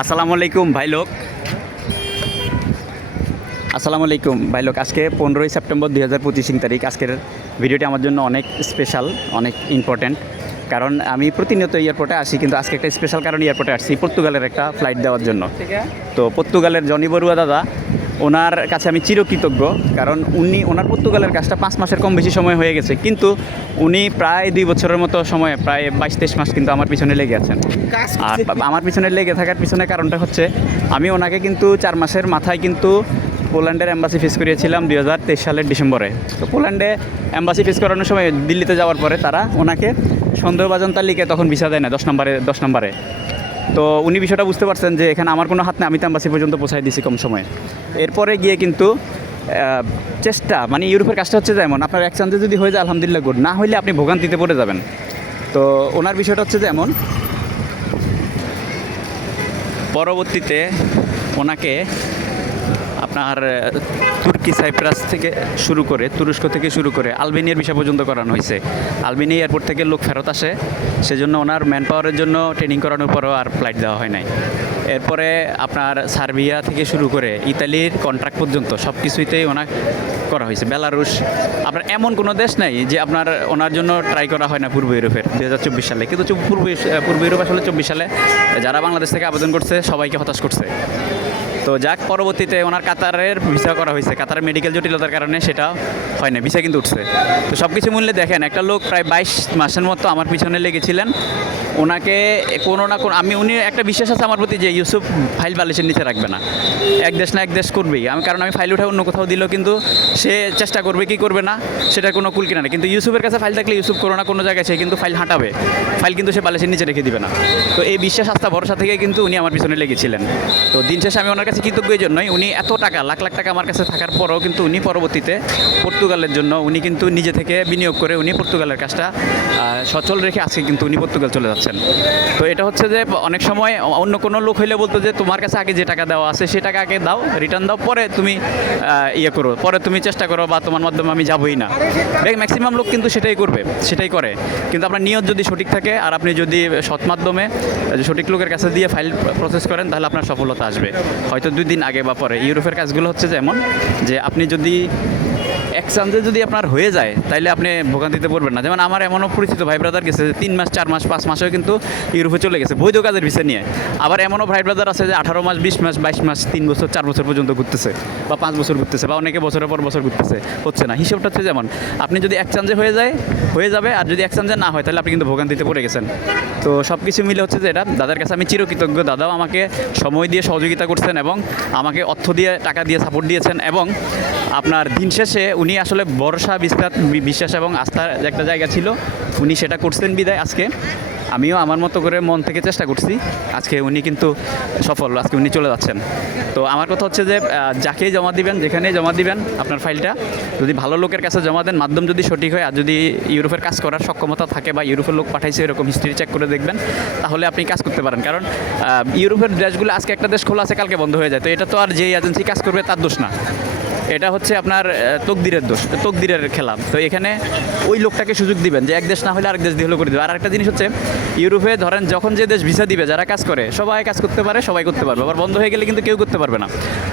আসসালামু আলাইকুম ভাই লোক। আসসালামু আলাইকুম ভাই লোক। আজকে পনেরোই সেপ্টেম্বর দুই হাজার পঁচিশ তারিখ। আজকের ভিডিওটি আমার জন্য অনেক স্পেশাল অনেক ইম্পর্ট্যান্ট কারণ আমি প্রতিনিয়ত এয়ারপোর্টে আসি কিন্তু আজকে একটা স্পেশাল কারণ এয়ারপোর্টে আসছি পর্তুগালের একটা ফ্লাইট দেওয়ার জন্য। তো পর্তুগালের জনি বড়ুয়া দাদা ওনার কাছে আমি চিরকৃতজ্ঞ কারণ উনি ওনার পর্তুগালের কাজটা পাঁচ মাসের কম বেশি সময় হয়ে গেছে কিন্তু উনি প্রায় দুই বছরের মতো সময় প্রায় বাইশ তেইশ মাস কিন্তু আমার পিছনে লেগে আছেন। আর আমার পিছনে লেগে থাকার পিছনে কারণটা হচ্ছে আমি ওনাকে কিন্তু চার মাসের মাথায় কিন্তু পোল্যান্ডের অ্যাম্বাসি ফেস করিয়েছিলাম দুই হাজার তেইশ সালের ডিসেম্বরে। তো পোল্যান্ডে অ্যাম্বাসি ফেস করানোর সময় দিল্লিতে যাওয়ার পরে তারা ওনাকে সন্দেহভাজন তালিকায় তখন ভিসা দেয় না দশ নম্বরে দশ নম্বরে। তো উনি বিষয়টা বুঝতে পারছেন যে এখানে আমার কোনো হাত নেই, আমি তো অ্যাম্বাসি পর্যন্ত পৌঁছাই দিয়েছি কম সময়ে। এরপরে গিয়ে কিন্তু চেষ্টা মানে ইউরোপের কাজটা হচ্ছে যেমন, আপনার এক চান্সে যদি হয়ে যায়, আলহামদুলিল্লাহ গুড না হলে আপনি ভোগান্তিতে পড়ে যাবেন। তো ওনার বিষয়টা হচ্ছে যেমন, পরবর্তীতে ওনাকে আপনার তুর্কি, সাইপ্রাস থেকে শুরু করে, তুরস্ক থেকে শুরু করে আলবেনিয়ার বিষয় পর্যন্ত করানো হয়েছে। আলবেনিয়া এয়ারপোর্ট থেকে লোক ফেরত আসে, সেজন্য ওনার ম্যান পাওয়ারের জন্য ট্রেনিং করানোর পরেও আর ফ্লাইট দেওয়া হয় নাই। এরপরে আপনার সার্বিয়া থেকে শুরু করে ইতালির কন্ট্রাক্ট পর্যন্ত সব কিছুইতেই ওনার করা হয়েছে। বেলারুশ, আপনার এমন কোনো দেশ নাই যে আপনার ওনার জন্য ট্রাই করা হয় না পূর্ব ইউরোপের দু হাজার চব্বিশ সালে। কিন্তু পূর্ব পূর্ব ইউরোপ আসলে চব্বিশ সালে যারা বাংলাদেশ থেকে আবেদন করছে, সবাইকে হতাশ করছে। তো যাক, পরবর্তীতে ওনার কাতারের ভিসা করা হয়েছে। কাতারের মেডিকেল জটিলতার কারণে সেটা হয় না ভিসা কিন্তু উঠছে। তো সব কিছু মূল্যে দেখেন, একটা লোক প্রায় বাইশ মাসের মতো আমার পিছনে লেগেছিলেন। ওনাকে কোনো না কোনো, আমি, উনি একটা বিশ্বাস আছে আমার প্রতি যে ইউসুফ ফাইল বালিশের নিচে রাখবে না। এক দেশ না এক দেশ করবেই। আমি, কারণ আমি ফাইল উঠে অন্য কোথাও দিলেও কিন্তু সে চেষ্টা করবে কি করবে না সেটা কোনো কুল কিনা নেই কিন্তু ইউসুফের কাছে ফাইল থাকলে ইউসুফ কোনো না কোনো জায়গায় সে কিন্তু ফাইল হাঁটাবে। ফাইল কিন্তু সে বালিশের নিচে রেখে দিবে না। তো এই বিশ্বাস, আস্থা, ভরসা থেকে কিন্তু উনি আমার পিছনে লেগেছিলেন। তো দিন শেষে আমি ওনার কাছে কৃতজ্ঞ এই জন্যই। উনি এত টাকা, লাখ লাখ টাকা আমার কাছে থাকার পরেও কিন্তু উনি পরবর্তীতে পর্তুগালের জন্য উনি কিন্তু নিজে থেকে বিনিয়োগ করে উনি পর্তুগালের কাজটা সচল রেখে আজকে কিন্তু উনি পর্তুগাল চলে যাচ্ছেন। তো এটা হচ্ছে যে অনেক সময় অন্য কোনো লোক হইলে বলতো যে, তোমার কাছে আগে যে টাকা দেওয়া আছে, সে টাকা আগে দাও রিটার্ন দাও, পরে তুমি ইয়ে করো, পরে তুমি চেষ্টা করো বা তোমার মাধ্যমে আমি যাবোই না। দেখ ম্যাক্সিমাম লোক কিন্তু সেটাই করবে, সেটাই করে। কিন্তু আপনার নিয়ত যদি সঠিক থাকে, আর আপনি যদি সৎ মাধ্যমে সঠিক লোকের কাছে দিয়ে ফাইল প্রসেস করেন, তাহলে আপনার সফলতা আসবে। হয়তো দুই দিন আগে বা পরে। ইউরোপের কাজগুলো হচ্ছে যেমন যে আপনি যদি এক যদি আপনার হয়ে যায়, তাইলে আপনি ভোগান্তিতে পড়বেন না। যেমন আমার এমনও পরিচিত ভাই ব্রাদার গেছে যে তিন মাস, চার মাস, পাঁচ মাসেও কিন্তু ইউরোপে চলে গেছে, বৈধ কাজের ভিসা নিয়ে। আবার এমনও ভাই ব্রাদার আছে যে আঠারো মাস, বিশ মাস, বাইশ মাস, তিন বছর, চার বছর পর্যন্ত ঘুরতেছে বা পাঁচ বছর ঘুরতেছে বা অনেকে বছরের পর বছর ঘুরতেছে, হচ্ছে না। হিসেবটা হচ্ছে যেমন, আপনি যদি এক হয়ে যায়, হয়ে যাবে আর যদি এক না হয়, তাহলে আপনি কিন্তু ভোগান্তিতে পড়ে গেছেন। তো সব কিছু মিলে হচ্ছে যে এটা, দাদার কাছে আমি চিরকৃতজ্ঞ। দাদাও আমাকে সময় দিয়ে সহযোগিতা করছেন এবং আমাকে অর্থ দিয়ে, টাকা দিয়ে সাপোর্ট দিয়েছেন এবং আপনার দিন শেষে উনি আসলে ভরসা বিশ্বাস বিশ্বাস এবং আস্থার একটা জায়গা ছিল। উনি সেটা করছেন বিদায় আজকে। আমিও আমার মতো করে মন থেকে চেষ্টা করছি। আজকে উনি কিন্তু সফল, আজকে উনি চলে যাচ্ছেন। তো আমার কথা হচ্ছে যে যাকেই জমা দিবেন, যেখানেই জমা দিবেন আপনার ফাইলটা, যদি ভালো লোকের কাছে জমা দেন, মাধ্যম যদি সঠিক হয়, আর যদি ইউরোপের কাজ করার সক্ষমতা থাকে বা ইউরোপের লোক পাঠাইছে, এরকম হিস্ট্রি চেক করে দেখবেন, তাহলে আপনি কাজ করতে পারেন। কারণ ইউরোপের দেশগুলো, আজকে একটা দেশ খোলা আছে, কালকে বন্ধ হয়ে যায়। তো এটা তো আর যে এজেন্সি কাজ করবে, তার দোষ না। এটা হচ্ছে আপনার তকদিরের দোষ, তকদিরের খেলা। তো এখানে ওই লোকটাকে সুযোগ দিবেন যে এক দেশ না হলে আরেক দেশ দিয়ে হলেও করে দেবে। আর একটা জিনিস হচ্ছে, ইউরোপে ধরেন যখন যে দেশ ভিসা দিবে, যারা কাজ করে, সবাই কাজ করতে পারে, সবাই করতে পারবে। আবার বন্ধ হয়ে গেলে কিন্তু কেউ করতে পারবে না।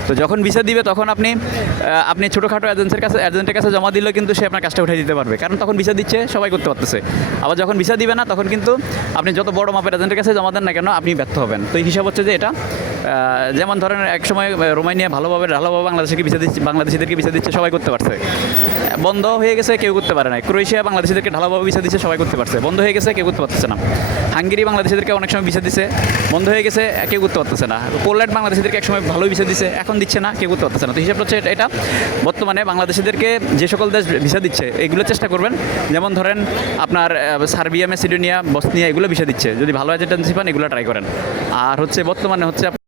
তো যখন ভিসা দিবে, তখন আপনি আপনি ছোটোখাটো এজেন্সির কাছে এজেন্টের কাছে জমা দিলেও কিন্তু সে আপনার কাজটা উঠিয়ে দিতে পারবে। কারণ তখন ভিসা দিচ্ছে, সবাই করতে পারতেছে। আবার যখন ভিসা দিবে না, তখন কিন্তু আপনি যত বড় মাপের এজেন্টের কাছে জমা দেন না কেন, আপনি ব্যর্থ হবেন। তো এই হিসাব হচ্ছে যে এটা যেমন ধরেন এক সময় রোমানিয়া ভালোভাবে ভালোভাবে বাংলাদেশকে ভিসা দিচ্ছে বাংলাদেশিদেরকে ভিসা দিচ্ছে, সবাই করতে পারছে। বন্ধ হয়ে গেছে, কেউ করতে পারে না ক্রোয়েশিয়া বাংলাদেশিদেরকে ঢালাভাবে ভিসা দিচ্ছে, সবাই করতে পারছে। বন্ধ হয়ে গেছে, কেউ করতে পারতেছে না। হাঙ্গেরি বাংলাদেশিদেরকে অনেক সময় ভিসা দিচ্ছে, বন্ধ হয়ে গেছে, কেউ করতে পারতেছে না। পোল্যান্ড বাংলাদেশিদেরকে একসময় ভালো ভিসা দিচ্ছে, এখন দিচ্ছে না, কেউ করতে পারতেছে না। তো হিসাব হচ্ছে এটা- বর্তমানে বাংলাদেশিদেরকে যে সকল দেশ ভিসা দিচ্ছে, এগুলো চেষ্টা করবেন। যেমন ধরেন, আপনার সার্বিয়া, মেসিডোনিয়া, বসনিয়া, এগুলো ভিসা দিচ্ছে। যদি ভালো এজেন্সি পান, এগুলো ট্রাই করেন। আর হচ্ছে বর্তমানে হচ্ছে